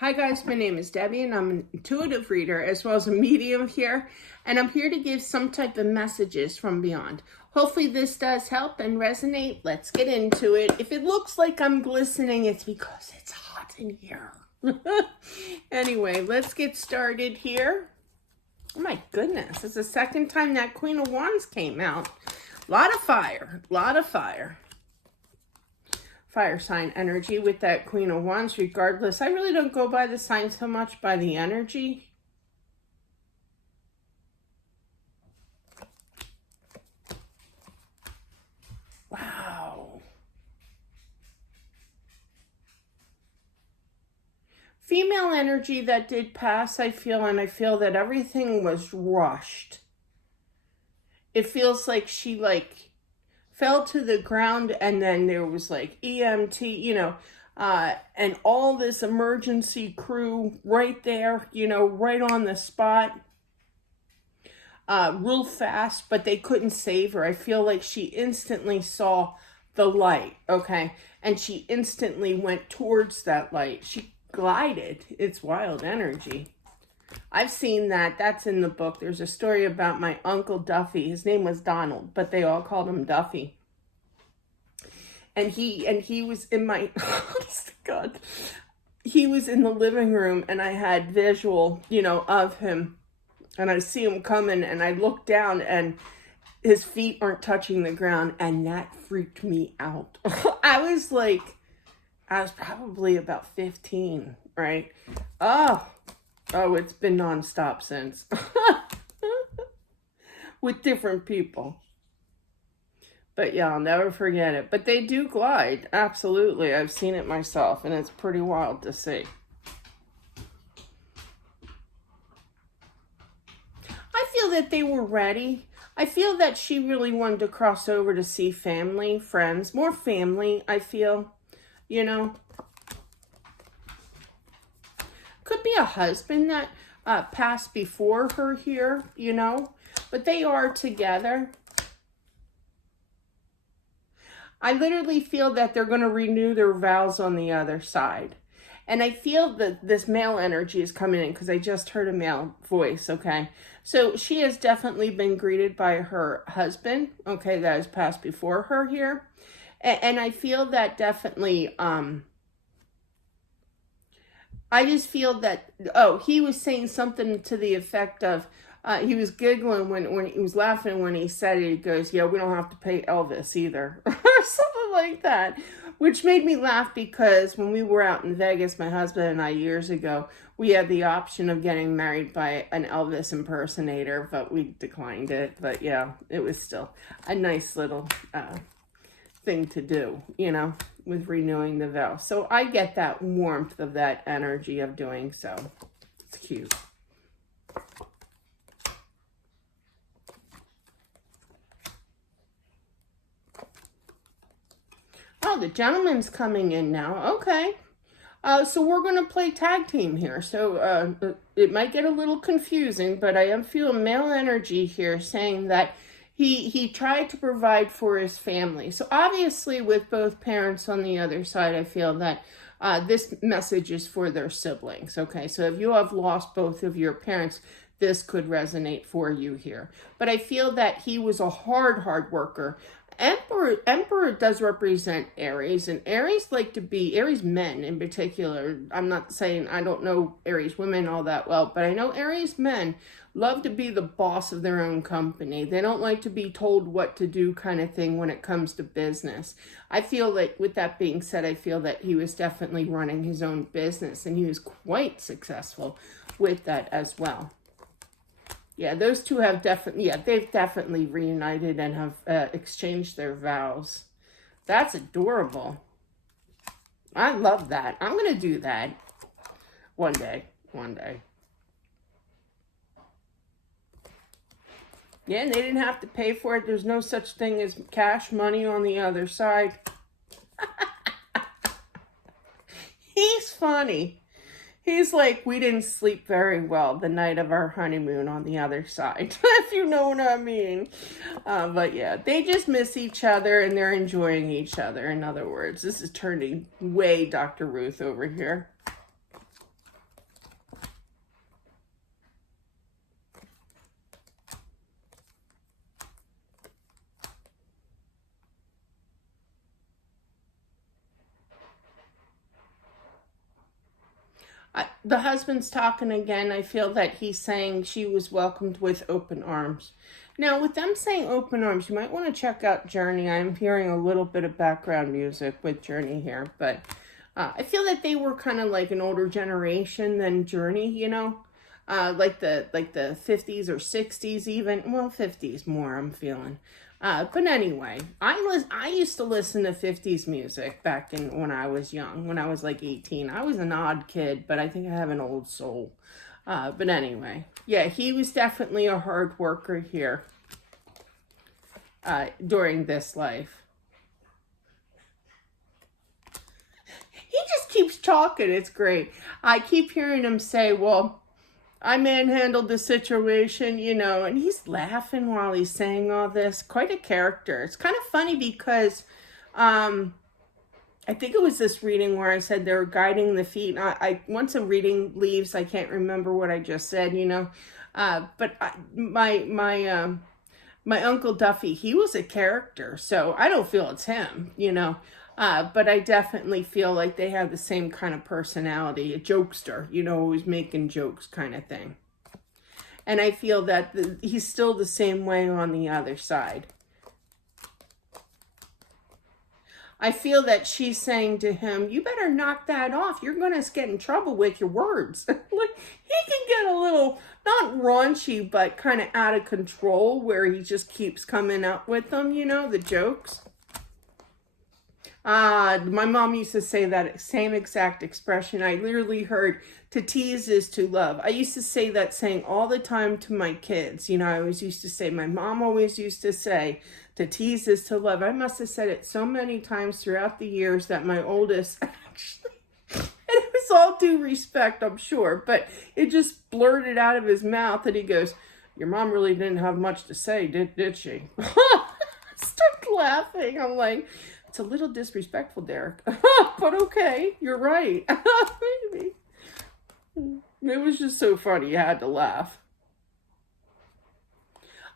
Hi guys, my name is Debbie and I'm an intuitive reader as well as a medium here, and I'm here to give some type of messages from beyond. Hopefully this does help and resonate. Let's get into it. If it looks like I'm glistening, it's because it's hot in here. Anyway, let's get started here. Oh my goodness, it's the second time that Queen of Wands came out. A lot of fire, a lot of fire. Fire sign energy with that Queen of Wands. Regardless, I really don't go by the sign so much, by the energy. Wow. Female energy that did pass, I feel, and I feel that everything was rushed. It feels like she fell to the ground, and then there was EMT, and all this emergency crew right there, right on the spot, real fast, but they couldn't save her. I feel like she instantly saw the light, okay? And she instantly went towards that light. She glided. It's wild energy. I've seen that. That's in the book. There's a story about my Uncle Duffy. His name was Donald, but they all called him Duffy. And he was in my, God, he was in the living room, and I had visual, of him. And I see him coming, and I look down, and his feet aren't touching the ground, and that freaked me out. I was probably about 15, right? Oh, it's been nonstop since. With different people. But yeah, I'll never forget it. But they do glide. Absolutely. I've seen it myself, and it's pretty wild to see. I feel that they were ready. I feel that she really wanted to cross over to see family, friends, more family, I feel, Could be a husband that passed before her here, but they are together. I literally feel that they're going to renew their vows on the other side. And I feel that this male energy is coming in because I just heard a male voice, okay? So she has definitely been greeted by her husband, okay, that has passed before her here. And I feel that definitely, I just feel that, he was saying something to the effect of, he was giggling when he was laughing when he said it. He goes, yeah, we don't have to pay Elvis either. Or something like that. Which made me laugh because when we were out in Vegas, my husband and I years ago, we had the option of getting married by an Elvis impersonator, but we declined it. But yeah, it was still a nice little thing to do, with renewing the vow. So I get that warmth of that energy of doing so. It's cute. Oh, the gentleman's coming in now. Okay. So we're going to play tag team here. So it might get a little confusing, but I am feeling male energy here saying that he tried to provide for his family. So obviously with both parents on the other side, I feel that this message is for their siblings. Okay, so if you have lost both of your parents, this could resonate for you here. But I feel that he was a hard worker. Emperor does represent Aries, and Aries Aries men in particular. I'm not saying I don't know Aries women all that well, but I know Aries men love to be the boss of their own company. They don't like to be told what to do kind of thing when it comes to business. I feel like, with that being said, I feel that he was definitely running his own business, and he was quite successful with that as well. Yeah, those two have they've definitely reunited and have exchanged their vows. That's adorable. I love that. I'm going to do that one day. Yeah, and they didn't have to pay for it. There's no such thing as cash money on the other side. He's funny. He's like, we didn't sleep very well the night of our honeymoon on the other side, if you know what I mean. But yeah, they just miss each other and they're enjoying each other. In other words, this is turning way Dr. Ruth over here. the husband's talking again. I feel that he's saying she was welcomed with open arms. Now, with them saying open arms, you might want to check out Journey. I'm hearing a little bit of background music with Journey here, but I feel that they were kind of like an older generation than Journey, you know, like the 50s or 60s even. Well, 50s more, I'm feeling. But anyway, I used to listen to 50s music back when I was young, when I was like 18. I was an odd kid, but I think I have an old soul. But anyway, yeah, he was definitely a hard worker here during this life. He just keeps talking. It's great. I keep hearing him say, well, I manhandled the situation, you know, and he's laughing while he's saying all this. Quite a character. It's kind of funny because I think it was this reading where I said they were guiding the feet. Once a reading leaves, I can't remember what I just said, you know. But my Uncle Duffy, he was a character, so I don't feel it's him, you know. But I definitely feel like they have the same kind of personality, a jokester, you know, always making jokes kind of thing. And I feel that he's still the same way on the other side. I feel that she's saying to him, you better knock that off. You're going to get in trouble with your words. Like, he can get a little, not raunchy, but kind of out of control where he just keeps coming up with them, you know, the jokes. My mom used to say that same exact expression. I literally heard, to tease is to love. I used to say that saying all the time to my kids. You know, I always used to say, my mom always used to say, to tease is to love. I must have said it so many times throughout the years that my oldest actually, and it was all due respect, I'm sure, but it just blurted out of his mouth and he goes, your mom really didn't have much to say, did she? Start laughing. I'm like, it's a little disrespectful, Derek. But okay, you're right. Maybe. It was just so funny. You had to laugh.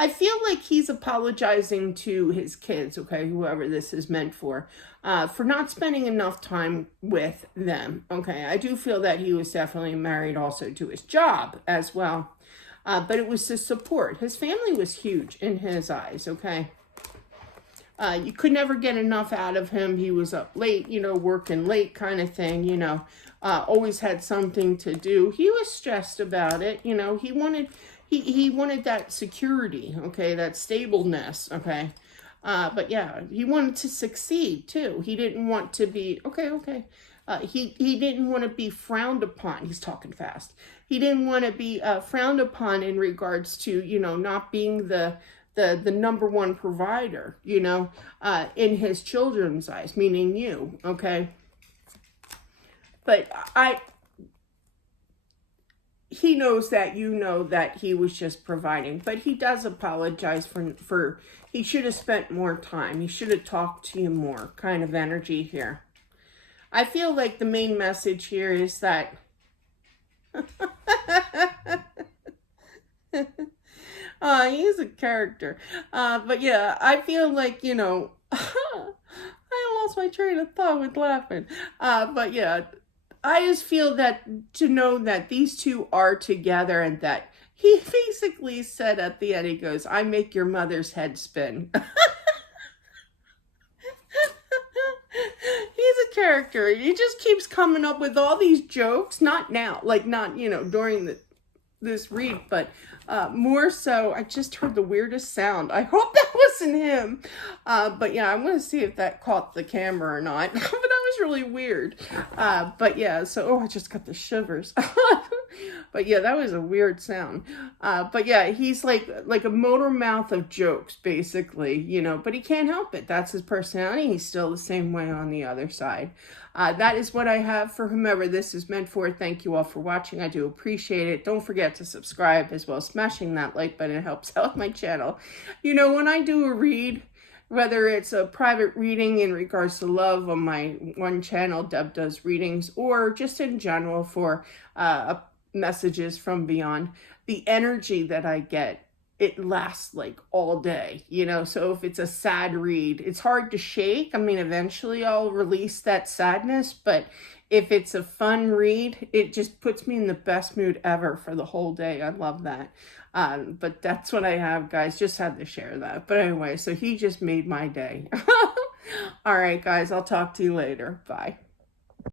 I feel like he's apologizing to his kids, okay, whoever this is meant for not spending enough time with them, okay? I do feel that he was definitely married also to his job as well, but it was to support. His family was huge in his eyes, okay? You could never get enough out of him. He was up late, you know, working late kind of thing, you know, always had something to do. He was stressed about it, you know, he wanted that security, okay, that stableness, okay. But yeah, he wanted to succeed too. He didn't want to be, he didn't want to be frowned upon. He's talking fast. He didn't want to be frowned upon in regards to, you know, not being the number one provider, you know, in his children's eyes, meaning you, okay? But he knows that you know that he was just providing, but he does apologize for he should have spent more time. He should have talked to you more, kind of energy here. I feel like the main message here is that he's a character. But yeah, I feel like, you know, I lost my train of thought with laughing. But yeah, I just feel that to know that these two are together and that he basically said at the end, he goes, I make your mother's head spin. He's a character. He just keeps coming up with all these jokes, not now, like not, you know, during this read, but more so, I just heard the weirdest sound. I hope that wasn't him. But yeah, I'm going to see if that caught the camera or not. But that was really weird. But yeah, so, I just got the shivers. But yeah, that was a weird sound. But yeah, he's like a motor mouth of jokes, basically, you know, but he can't help it. That's his personality. He's still the same way on the other side. That is what I have for whomever this is meant for. Thank you all for watching. I do appreciate it. Don't forget to subscribe as well as smashing that like button. It helps out my channel. You know, when I do a read, whether it's a private reading in regards to love on my one channel, Deb Does Readings, or just in general for messages from beyond, the energy that I get, it lasts like all day, you know. So if it's a sad read, it's hard to shake. I mean, eventually I'll release that sadness, but if it's a fun read, it just puts me in the best mood ever for the whole day. I love that. But that's what I have, guys. Just had to share that. But anyway, so he just made my day. All right, guys, I'll talk to you later. Bye.